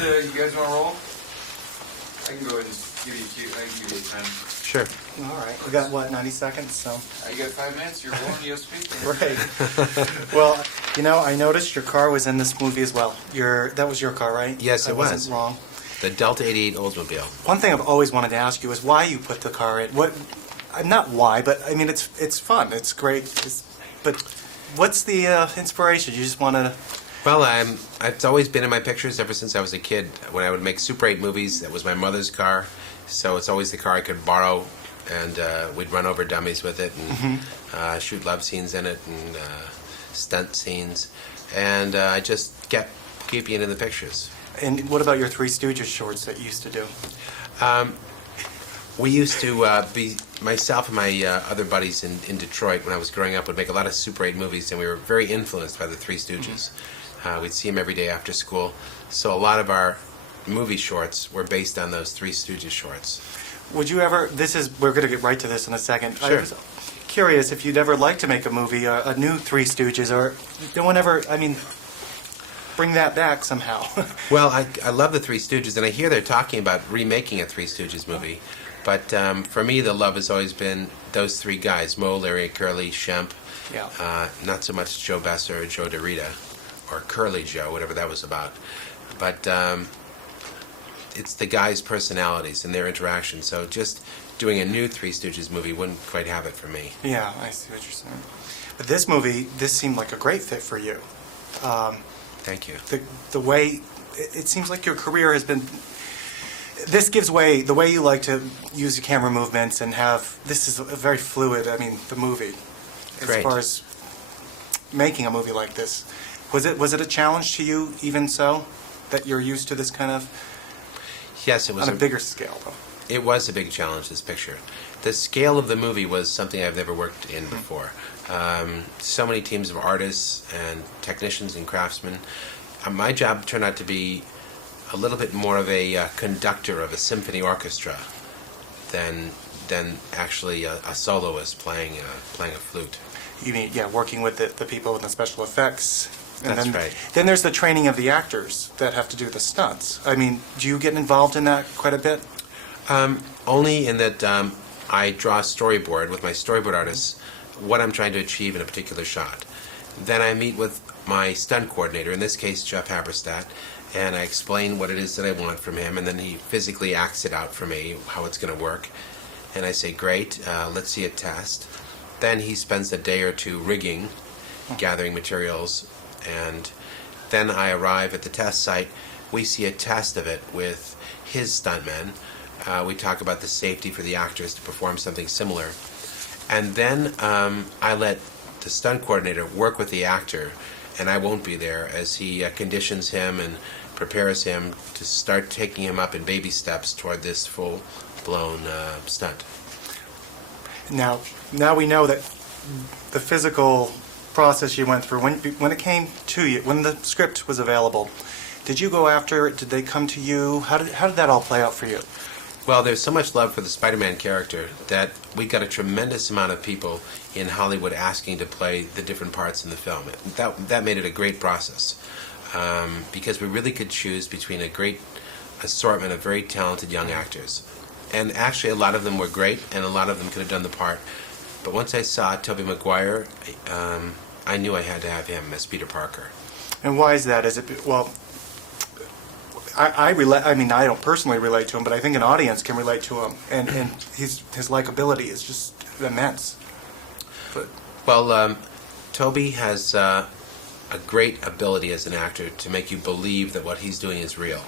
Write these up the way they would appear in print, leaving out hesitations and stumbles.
you guys want to roll? I can go ahead and give you a time. Sure. All right. We got, what, 90 seconds? So. You got 5 minutes. You're rolling. You have speak. Right. Well, I noticed your car was in this movie as well. That was your car, right? Yes, it was. I wasn't wrong. The Delta 88 Oldsmobile. One thing I've always wanted to ask you is why you put the car in. Not why, but I mean, it's fun. It's great. But what's the inspiration? You just want to... Well, it's always been in my pictures ever since I was a kid. When I would make Super 8 movies, that was my mother's car. So it's always the car I could borrow, and we'd run over dummies with it and shoot love scenes in it and stunt scenes. And I just kept keeping it in the pictures. And what about your Three Stooges shorts that you used to do? We used to be, myself and my other buddies in Detroit when I was growing up would make a lot of Super 8 movies, and we were very influenced by the Three Stooges. We'd see them every day after school. So a lot of our movie shorts were based on those Three Stooges shorts. Would you ever, we're going to get right to this in a second. Sure. I was curious if you'd ever like to make a movie, a new Three Stooges, or no one ever, bring that back somehow. Well, I love the Three Stooges, and I hear they're talking about remaking a Three Stooges movie. But for me, the love has always been those three guys, Moe, Larry, Curly, Shemp. Yeah. Not so much Joe Besser or Joe DeRita, or Curly Joe, whatever that was about. But it's the guys' personalities and their interaction. So just doing a new Three Stooges movie wouldn't quite have it for me. Yeah, I see what you're saying. But this seemed like a great fit for you. Thank you. The way, it seems like your career has been... This gives way, the way you like to use the camera movements and this is a very fluid, the movie. Great. As far as making a movie like this. Was it a challenge to you, even so, that you're used to this kind of... Yes, it was on a bigger scale, though. It was a big challenge, this picture. The scale of the movie was something I've never worked in before. So many teams of artists and technicians and craftsmen. My job turned out to be a little bit more of a conductor of a symphony orchestra than actually a soloist playing a flute. You mean, working with the people in the special effects. And That's right. Then there's the training of the actors that have to do the stunts. Do you get involved in that quite a bit? Only in that I draw a storyboard with my storyboard artists, what I'm trying to achieve in a particular shot. Then I meet with my stunt coordinator, in this case Jeff Haberstadt, and I explain what it is that I want from him, and then he physically acts it out for me, how it's going to work. And I say, great, let's see a test. Then he spends a day or two rigging, gathering materials, and then I arrive at the test site. We see a test of it with his stuntmen. We talk about the safety for the actors to perform something similar. And then I let the stunt coordinator work with the actor, and I won't be there, as he conditions him and prepares him to start taking him up in baby steps toward this full-blown stunt. Now we know that the physical process you went through, when it came to you, when the script was available, did you go after it? Did they come to you? How did that all play out for you? Well, there's so much love for the Spider-Man character that we got a tremendous amount of people in Hollywood asking to play the different parts in the film. That made it a great process, because we really could choose between a great assortment of very talented young actors. And actually, a lot of them were great, and a lot of them could have done the part. But once I saw Tobey Maguire, I knew I had to have him as Peter Parker. And why is that? I don't personally relate to him, but I think an audience can relate to him, and his likability is just immense. Well, Toby has a great ability as an actor to make you believe that what he's doing is real.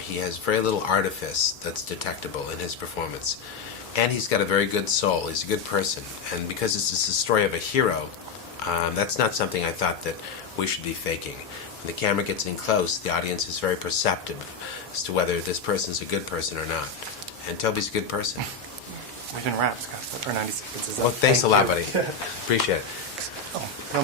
He has very little artifice that's detectable in his performance, and he's got a very good soul. He's a good person, and because this is the story of a hero, that's not something I thought that we should be faking. When the camera gets in close, the audience is very perceptive as to whether this person's a good person or not. And Toby's a good person. We can wrap, Scott. Our 90 seconds is up. Well, thanks a lot, you. buddy. Appreciate it. Oh, no